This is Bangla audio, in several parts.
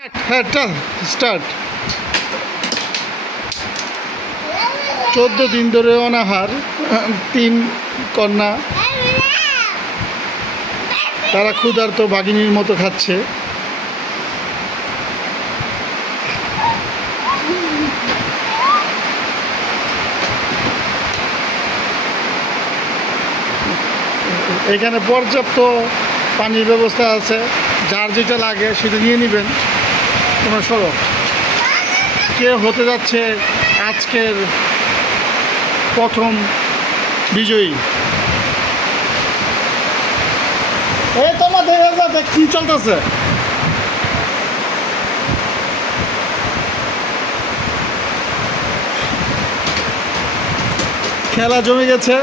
হ্যাঁ স্টার্ট। 14 দিন ধরে অনাহার 3 কন্যা, তারা ক্ষুধার্ত বাঘিনীর মতো খাচ্ছে। এখানে পর্যাপ্ত পানির ব্যবস্থা আছে, যার যেটা লাগে সেটা নিয়ে নেবেন। তোমরা সরো। কে হতে যাচ্ছে আজকের প্রথম বিজয়ী? এই তোমার দেখা যাচ্ছে কি চলতেছে। খেলা জমে গেছে।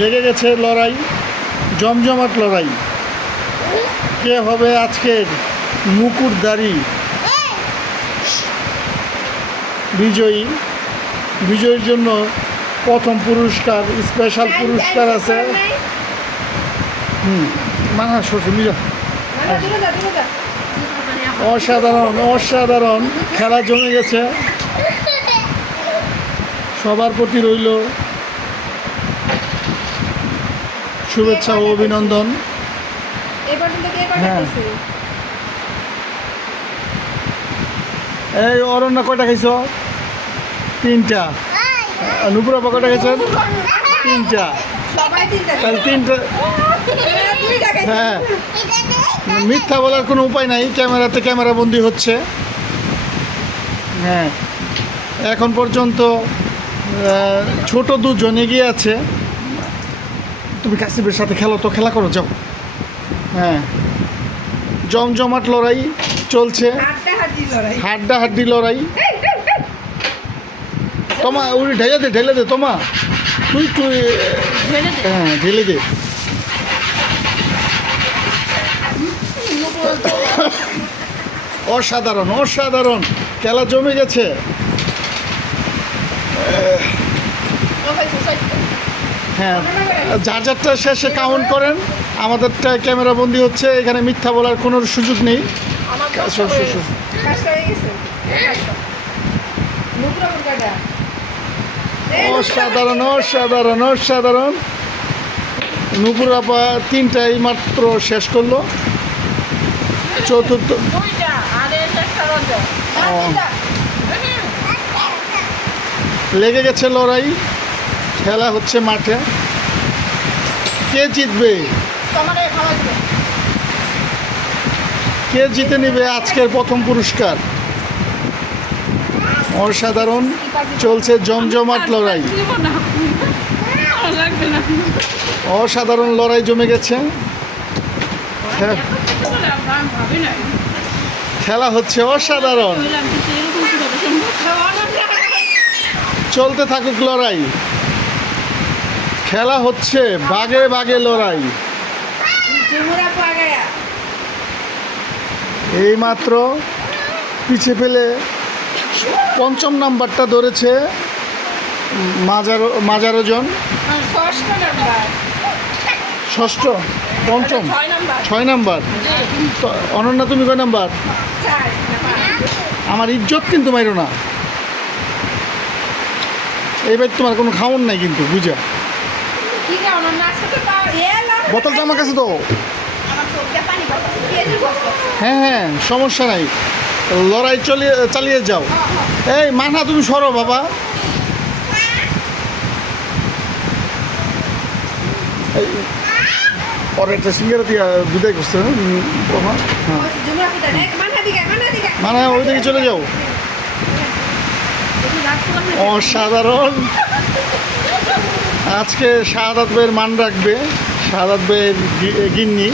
লেগে গেছে লড়াই, জমজমাট লড়াই। কে হবে আজকের মুকুটধারী বিজয়ী? বিজয়ীর জন্য প্রথম পুরস্কার, স্পেশাল পুরস্কার আছে। মানা শ্বশুর মিলা। অসাধারণ অসাধারণ খেলা জমে গেছে। সবার প্রতি রইল শুভেচ্ছা ও অভিনন্দন। হ্যাঁ, এই অরণ্য কয়টা খাইছ? 3টা। নুপুরা কয়টা খাইছেন? 3টা। তাহলে 3টা। হ্যাঁ, মিথ্যা বলার কোনো উপায় নাই, ক্যামেরাতে ক্যামেরা বন্দি হচ্ছে। হ্যাঁ, এখন পর্যন্ত ছোট 2জন এগিয়ে আছে। তুমি কাসিবের সাথে খেলো তো, খেলা করো যাও। হ্যাঁ, জমজমাট লড়াই চলছে, হাড্ডাহাড্ডি লড়াই। তোমা উনি ঢেলে দে তোমা, তুই হ্যাঁ ঢেলে দে। অসাধারণ অসাধারণ খেলা জমে গেছে। হ্যাঁ, যার যারটা শেষে কাউন্ট করেন, আমাদেরটা ক্যামেরা বন্দি হচ্ছে। এখানে মিথ্যা বলার কোনো সুযোগ নেই। অসাধারণ অসাধারণ অসাধারণ। নুপুর আপা 3টাই মাত্র শেষ করলো। চতুর্থ লেগে গেছে লড়াই, খেলা হচ্ছে মাঠে। কে জিতবে? কে জিতে নেবে আজকের প্রথম পুরস্কার? অসাধারণ চলছে জমজমাট লড়াই, অসাধারণ লড়াই জমে গেছে। খেলা হচ্ছে অসাধারণ, চলতে থাকুক লড়াই। খেলা হচ্ছে বাগে বাগে লড়াই। এইমাত্র পিছিয়ে ফেলে 5ম নাম্বারটা ধরেছে মাজারোজন। 6ষ্ঠ 5ম 6 নাম্বার। অনন্যা তুমি কয় নাম্বার? আমার ইজ্জত কিন্তু মাইরো না। এইবার তোমার কোনো খাওয়ান নাই কিন্তু, বুঝা। বোতলটা আমার কাছে তো। হ্যাঁ হ্যাঁ, সমস্যা নাই, লড়াই চালিয়ে যাও। এই মানা তুমি সরো বাবা। ওর একটা সিঙ্গারা দিয়ে বিদায় করছে। মানে ওই দিকে চলে যাও। অসাধারণ। আজকে শাহাদাত ভাইয়ের মান রাখবে শাহাদাত ভাইয়ের গিন্নি।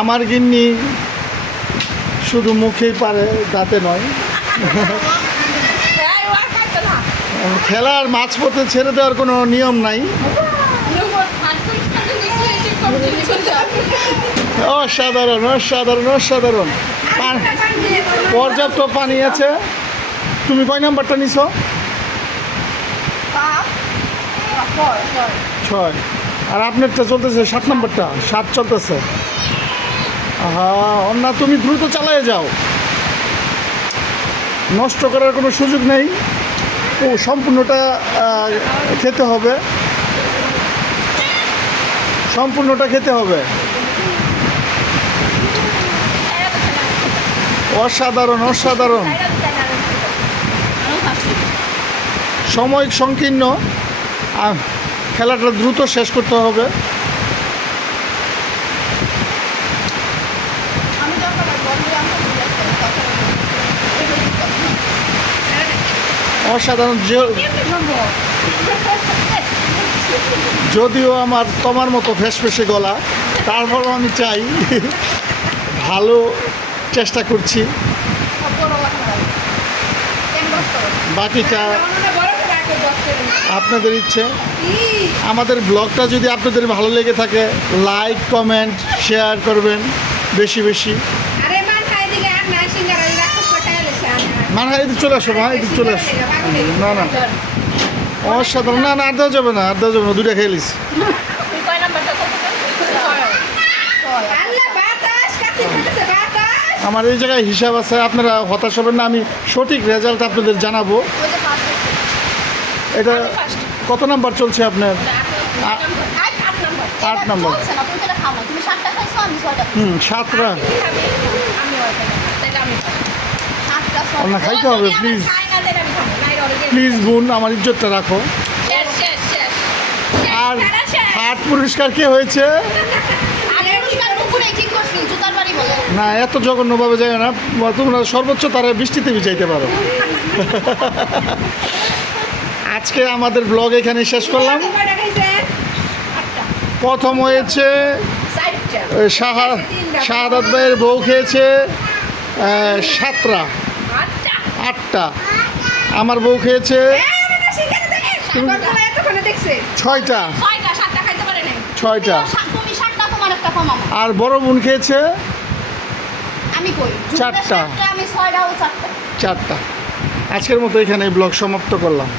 আমার গিন্নি শুধু মুখেই পারে, দাঁতে নয়। খেলার মাঝপথে ছেড়ে দেওয়ার কোনো নিয়ম নাই। অসাধারণ অসাধারণ অসাধারণ। পর্যাপ্ত পানি আছে। তুমি কয় নাম্বারটা নিছো? 6। আর আপনারটা চলতেছে 7 নম্বরটা, 7 চলতেছে। হ্যাঁ, না তুমি দ্রুত চালিয়ে যাও, নষ্ট করার কোনো সুযোগ নেই। ও সম্পূর্ণটা খেতে হবে, সম্পূর্ণটা খেতে হবে। অসাধারণ, অসাধারণ। সময় সংকীর্ণ, খেলাটা দ্রুত শেষ করতে হবে। অসাধারণ। যদিও আমার তোমার মতো ফেসফেসে গলা, তারপরও আমি চাই, ভালো চেষ্টা করছি। বাকিটা আপনাদের ইচ্ছে। আমাদের ব্লগটা যদি আপনাদের ভালো লেগে থাকে, লাইক, কমেন্ট, শেয়ার করবেন বেশি বেশি। মানহার এদিকে চলে আসো, মা এদিকে চলে আসো। না না, অসাধারণ। না না, আর দেওয়া যাবে না, আর দেওয়া যাবে না, দুইটা খেয়ে নিস। আমার এই জায়গায় হিসাব আছে, আপনারা হতাশ হবেন না, আমি সঠিক রেজাল্ট আপনাদের জানাবো। এটা কত নাম্বার চলছে আপনার? 8 নাম্বার। 7টা। না, খাইতে হবে প্লিজ, প্লিজ বোন, আমার ইজ্জতটা রাখো। আর হাট পুরস্কার কে হয়েছে? না, এত জঘন্যভাবে যায় না, তোমরা সর্বোচ্চ তারা বৃষ্টিতে ভিজাইতে পারো। আজকে আমাদের ব্লগ এখানে শেষ করলাম। প্রথম হয়েছে শাহাদাত ভাইয়ের বউ খেয়েছে 7টা, 8টা। আমার বউ খেয়েছে 6টা, 6টা। আর বড় বোন খেয়েছে 4টা, 4টা। আজকের মতো এখানে ব্লগ সমাপ্ত করলাম।